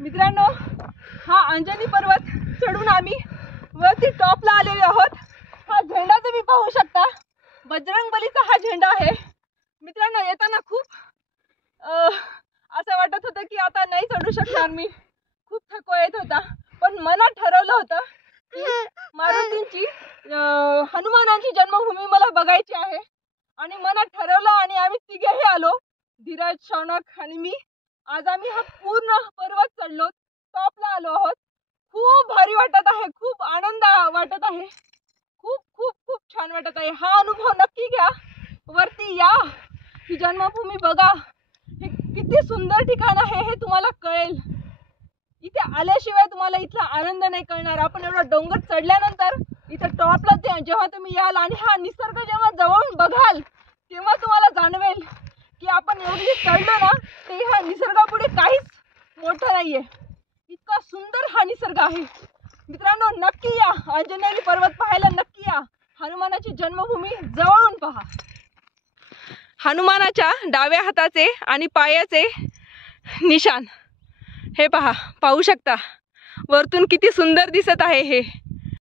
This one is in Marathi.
मित्रांनो, हा अंजनी पर्वत चढून आम्ही वरती टॉपला आलेलो आहोत। हा झेंडा तुम्ही पाहू शकता, बजरंगबलीचा हा झेंडा आहे। मित्रांनो, येताना खूप असं वाटत होतं की आता नाही चढू शकणार मी, खूप थकवा येत होता। पण मनात ठरवलं होतं की मारुतींची हनुमानांची जन्मभूमी मला बघायची आहे आणि मनात ठरवलं आणि आम्ही तिघेही आलो, धीरज, शौनक आणि मी। आज आम्ही हा पूर्ण पर्वत चढलो, टॉपला आलो आहोत। खूप भारी वाटत आहे, खूप आनंद वाटत आहे, खूप खूप खूप छान वाटत आहे। हा अनुभव नक्की घ्या, वरती या, ही जन्मभूमी बघा, हे किती सुंदर ठिकाण आहे हे तुम्हाला कळेल। इथे आल्याशिवाय तुम्हाला इथला आनंद नाही कळणार। आपण एवढा डोंगर चढल्यानंतर इथं टॉपला जेव्हा तुम्ही याल आणि हा निसर्ग जेव्हा जवळून बघाल तेव्हा तुम्हाला जाणवेल की आपण एवढी चढलो ना, ते ह्या निसर्गापुढे काहीच मोठं नाहीये। इतका सुंदर हा निसर्ग आहे। मित्रांनो, नक्की या, अंजनेरी पर्वत पाहायला नक्की या। हनुमानाची जन्मभूमी जवळून पहा। हनुमानाच्या डाव्या हाताचे आणि पायाचे निशाण हे पहा, पाहू शकता वरतून किती सुंदर दिसत आहे हे।